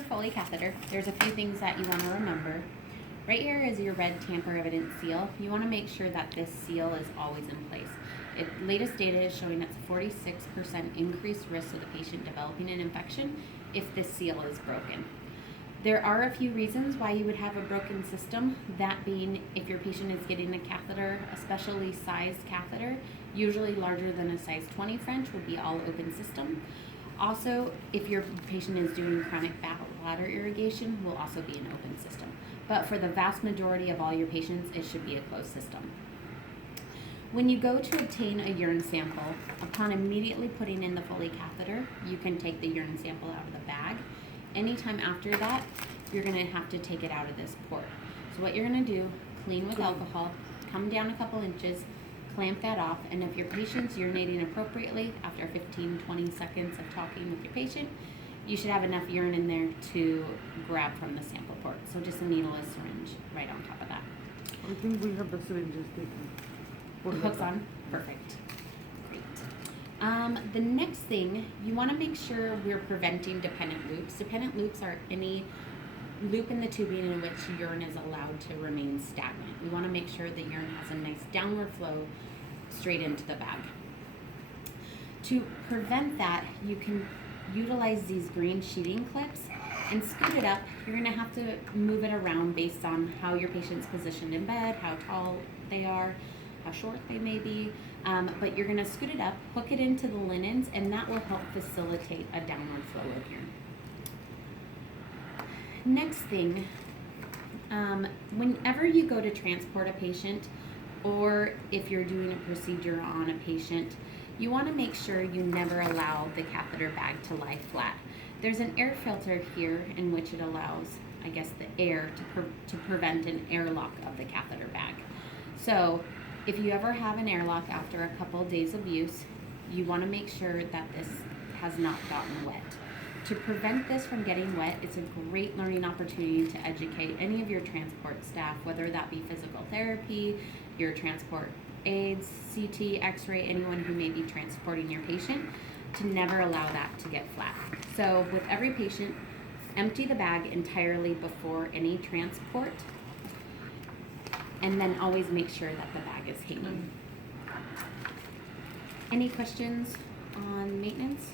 Foley catheter, there's a few things that you want to remember. Right here is your red tamper evidence seal. You want to make sure that this seal is always in place. Latest data is showing that's a 46% increased risk of the patient developing an infection if this seal is broken. There are a few reasons why you would have a broken system, that being if your patient is getting a catheter, a specially sized catheter, usually larger than a size 20 French would be all open system. Also, if your patient is doing chronic bladder irrigation, will also be an open system. But for the vast majority of all your patients, it should be a closed system. When you go to obtain a urine sample, upon immediately putting in the Foley catheter, you can take the urine sample out of the bag. Anytime after that, you're going to have to take it out of this port. So what you're going to do, clean with alcohol, come down a couple inches, clamp that off, and if your patient's urinating appropriately after 15-20 seconds of talking with your patient, you should have enough urine in there to grab from the sample port. So just a needleless syringe right on top of that. I think we have the syringes taken. The hook's on? Perfect. Great. The next thing, you want to make sure we're preventing dependent loops. Dependent loops are any loop in the tubing in which urine is allowed to remain stagnant. We want to make sure the urine has a nice downward flow straight into the bag. To prevent that, you can utilize these green sheeting clips and scoot it up. You're going to have to move it around based on how your patient's positioned in bed, how tall they are, how short they may be, but you're going to scoot it up, hook it into the linens, and that will help facilitate a downward flow of urine. Next thing, whenever you go to transport a patient, or if you're doing a procedure on a patient, you want to make sure you never allow the catheter bag to lie flat. There's an air filter here in which it allows, I guess, the air to prevent an airlock of the catheter bag. So if you ever have an airlock after a couple of days of use, you want to make sure that this has not gotten wet. To prevent this from getting wet, it's a great learning opportunity to educate any of your transport staff, whether that be physical therapy, your transport aides, CT, X-ray, anyone who may be transporting your patient, to never allow that to get flat. So with every patient, empty the bag entirely before any transport, and then always make sure that the bag is hanging. Any questions on maintenance?